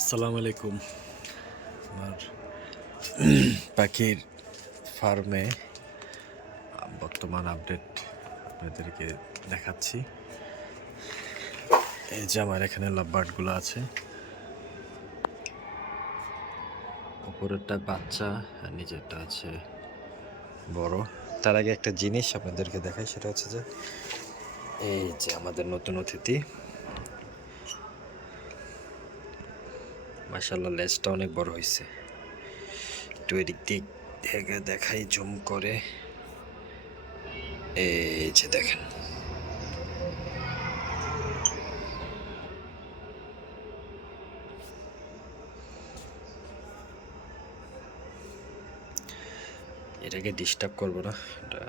আসসালামু আলাইকুম। আমার পাখির ফার্মে বর্তমান আপডেট আপনাদেরকে দেখাচ্ছি। এই যে আমার এখানে লাভবার্ডগুলো আছে, উপরেরটা বাচ্চা আর নিচেরটা আছে বড়। তার আগে একটা জিনিস আপনাদেরকে দেখাই, সেটা হচ্ছে যে এই যে আমাদের নতুন অতিথি, মাশাআল্লাহ লেজটা অনেক বড় হয়েছে। একটু এদিক দিক থেকে দেখাই জুম করে। এই যে দেখেন, এটাকে ডিস্টার্ব করবো না, এটা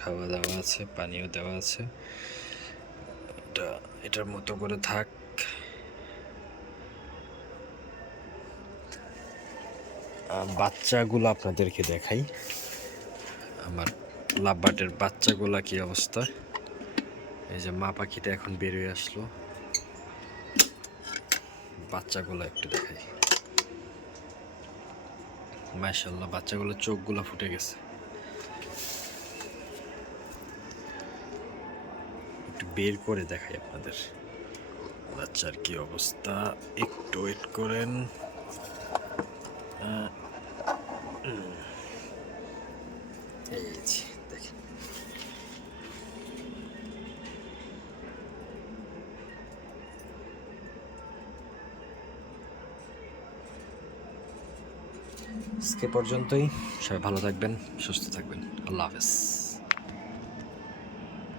খাওয়া দাওয়া আছে, পানিও দেওয়া আছে, এটা এটার মতো করে থাক। বাচ্চাগুলো আপনাদেরকে দেখাই, আমার লাভবার্ডের বাচ্চাগুলা কি অবস্থা। এই যে মা পাখিটা এখন বেরিয়ে আসলো, বাচ্চাগুলো একটু দেখাই। মাশাআল্লাহ বাচ্চাগুলোর চোখগুলো ফুটে গেছে। একটু বের করে দেখাই আপনাদের বাচ্চার কি অবস্থা, একটু ওয়েট করেন। এই যে দেখেন, আজকে পর্যন্তই। সবাই ভালো থাকবেন, সুস্থ থাকবেন। আল্লাহ হাফেজ।